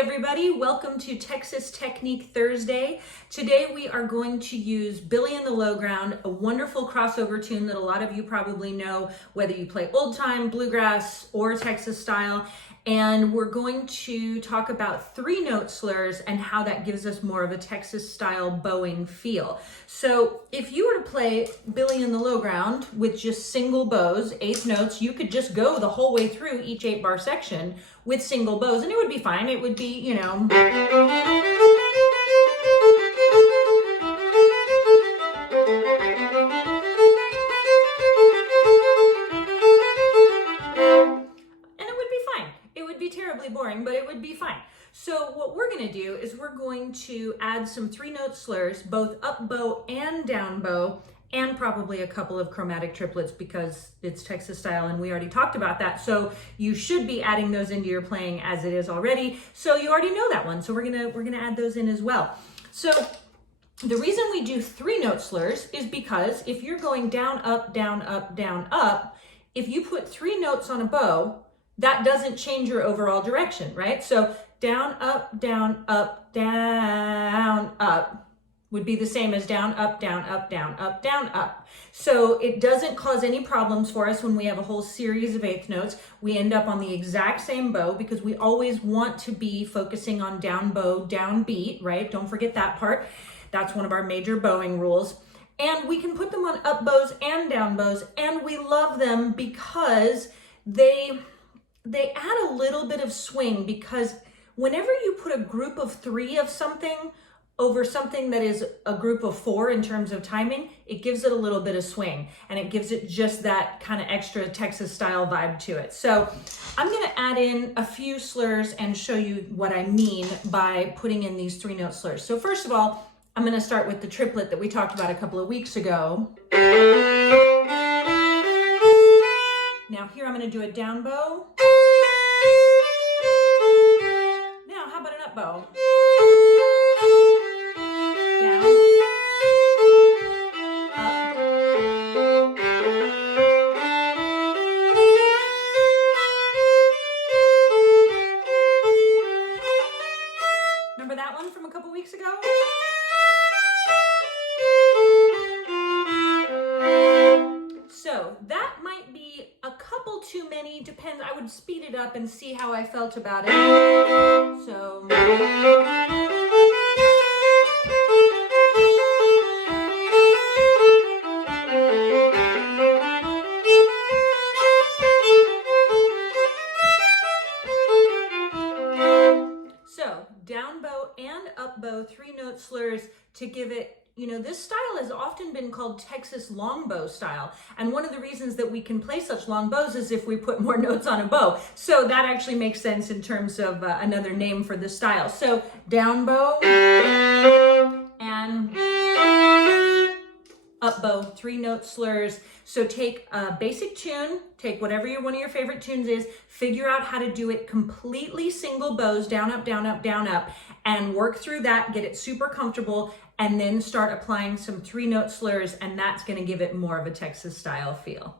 everybody, welcome to Texas Technique Thursday. Today we are going to use Billy in the Low Ground, a wonderful crossover tune that a lot of you probably know, whether you play old time, bluegrass, or Texas style. And we're going to talk about 3-note slurs and how that gives us more of a Texas style bowing feel. So if you were to play Billy in the Low Ground with just single bows, 8th notes, you could just go the whole way through each 8-bar section with single bows and it would be fine. It would be, you know, terribly boring, but it would be fine. So what we're going to do is we're going to add some 3-note slurs, both up bow and down bow, and probably a couple of chromatic triplets because it's Texas style and we already talked about that. So you should be adding those into your playing as it is already. So you already know that one. So we're going to add those in as well. So the reason we do 3-note slurs is because if you're going down, up, down, up, down, up, if you put 3 notes on a bow, that doesn't change your overall direction, right? So down, up, down, up, down, up would be the same as down, up, down, up, down, up, down, up. So it doesn't cause any problems for us when we have a whole series of 8th notes. We end up on the exact same bow because we always want to be focusing on down bow, down beat, right? Don't forget that part. That's one of our major bowing rules. And we can put them on up bows and down bows, and we love them because they add a little bit of swing, because whenever you put a group of 3 of something over something that is a group of 4 in terms of timing, it gives it a little bit of swing and it gives it just that kind of extra Texas style vibe to it. So I'm going to add in a few slurs and show you what I mean by putting in these 3-note slurs. So first of all, I'm going to start with the triplet that we talked about a couple of weeks ago. Now here I'm going to do a down bow. Now how about an up bow? Down, up. Remember that one from a couple weeks ago? So that might be a couple too many, depends. I would speed it up and see how I felt about it. So down bow and up bow, 3-note slurs to give it. You know, this style has often been called Texas longbow style. And one of the reasons that we can play such long bows is if we put more notes on a bow. So that actually makes sense in terms of another name for this style. So down bow and up bow, 3-note slurs. So take a basic tune, take whatever one of your favorite tunes is, figure out how to do it completely single bows, down, up, down, up, down, up, and work through that, get it super comfortable, and then start applying some 3-note slurs, and that's going to give it more of a Texas style feel.